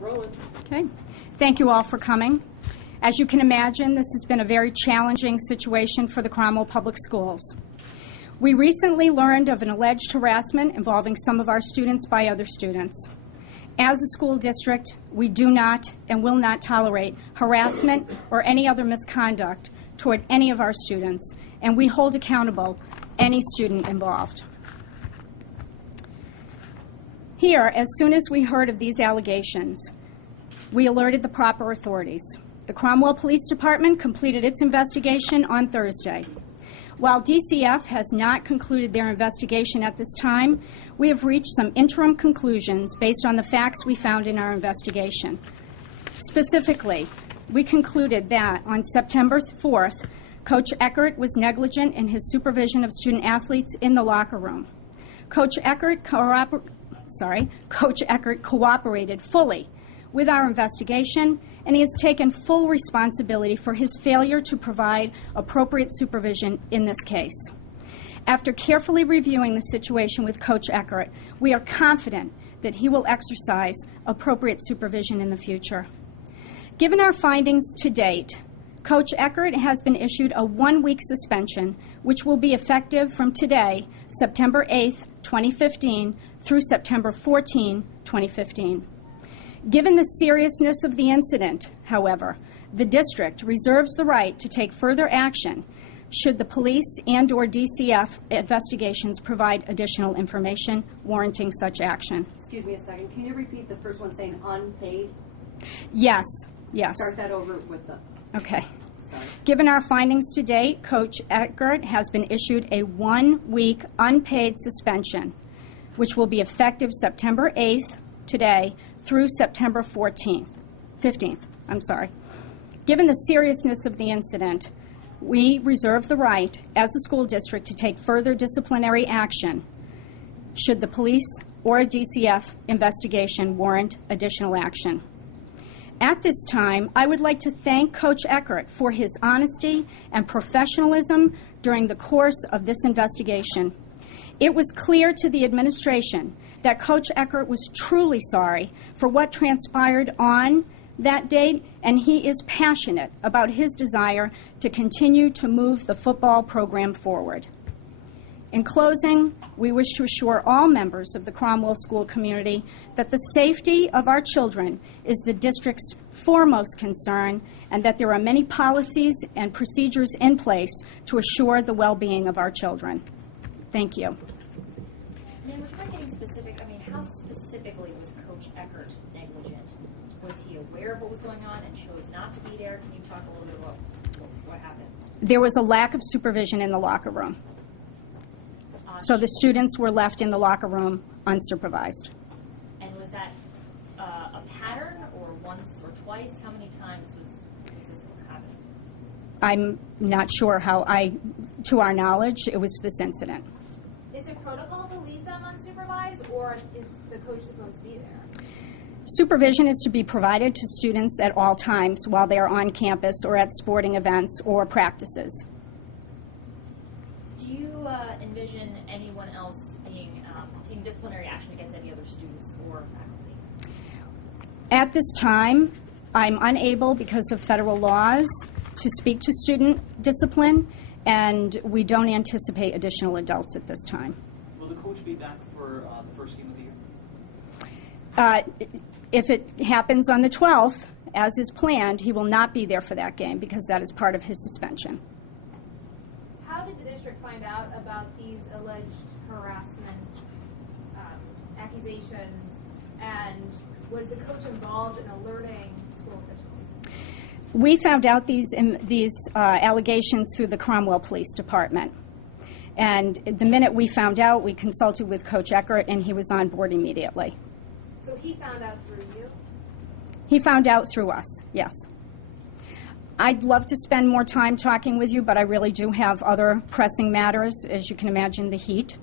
Rolling. Okay. Thank you all for coming. As you can imagine, this has been a very challenging situation for the Cromwell Public Schools. We recently learned of an alleged harassment involving some of our students by other students. As a school district, we do not and will not tolerate harassment or any other misconduct toward any of our students, and we hold accountable any student involved. Here, as soon as we heard of these allegations, we alerted the proper authorities. The Cromwell Police Department completed its investigation on Thursday. While DCF has not concluded their investigation at this time, we have reached some interim conclusions based on the facts we found in our investigation. Specifically, we concluded that on September 4th, Coach Eckert was negligent in his supervision of student athletes in the locker room. Coach Eckert cooperated fully with our investigation, and he has taken full responsibility for his failure to provide appropriate supervision in this case. After carefully reviewing the situation with Coach Eckert, we are confident that he will exercise appropriate supervision in the future. Given our findings to date, Coach Eckert has been issued a 1-week suspension, which will be effective from today, September 8th, 2015, through September 14, 2015. Given the seriousness of the incident, however, the district reserves the right to take further action should the police and/or DCF investigations provide additional information warranting such action. Excuse me a second. Can you repeat the first one saying unpaid? Yes. Yes. Start that over with the... Okay. Sorry. Given our findings to date, Coach Eckert has been issued a 1-week unpaid suspension, which will be effective September 8th, today, through September 15th. Given the seriousness of the incident, we reserve the right as a school district to take further disciplinary action should the police or a DCF investigation warrant additional action. At this time, I would like to thank Coach Eckert for his honesty and professionalism during the course of this investigation. It was clear to the administration that Coach Eckert was truly sorry for what transpired on that date, and he is passionate about his desire to continue to move the football program forward. In closing, we wish to assure all members of the Cromwell school community that the safety of our children is the district's foremost concern, and that there are many policies and procedures in place to assure the well-being of our children. Thank you. Ma'am, we're trying getting specific. I mean, how specifically was Coach Eckert negligent? Was he aware of what was going on and chose not to be there? Can you talk a little bit about what happened? There was a lack of supervision in the locker room. So the students were left in the locker room unsupervised. And was that a pattern, or once or twice? How many times was this happening? I'm not sure to our knowledge, it was this incident. Is it protocol to leave them unsupervised, or is the coach supposed to be there? Supervision is to be provided to students at all times while they are on campus or at sporting events or practices. Do you envision anyone else taking disciplinary action against any other students or faculty? At this time, I'm unable, because of federal laws, to speak to student discipline, and we don't anticipate additional adults at this time. Will the coach be back for the first game of the year? If it happens on the 12th, as is planned, he will not be there for that game because that is part of his suspension. How did the district find out about these alleged harassment accusations, and was the coach involved in alerting school officials? We found out these allegations through the Cromwell Police Department. And the minute we found out, we consulted with Coach Eckert, and he was on board immediately. So he found out through you? He found out through us, yes. I'd love to spend more time talking with you, but I really do have other pressing matters, as you can imagine, the heat.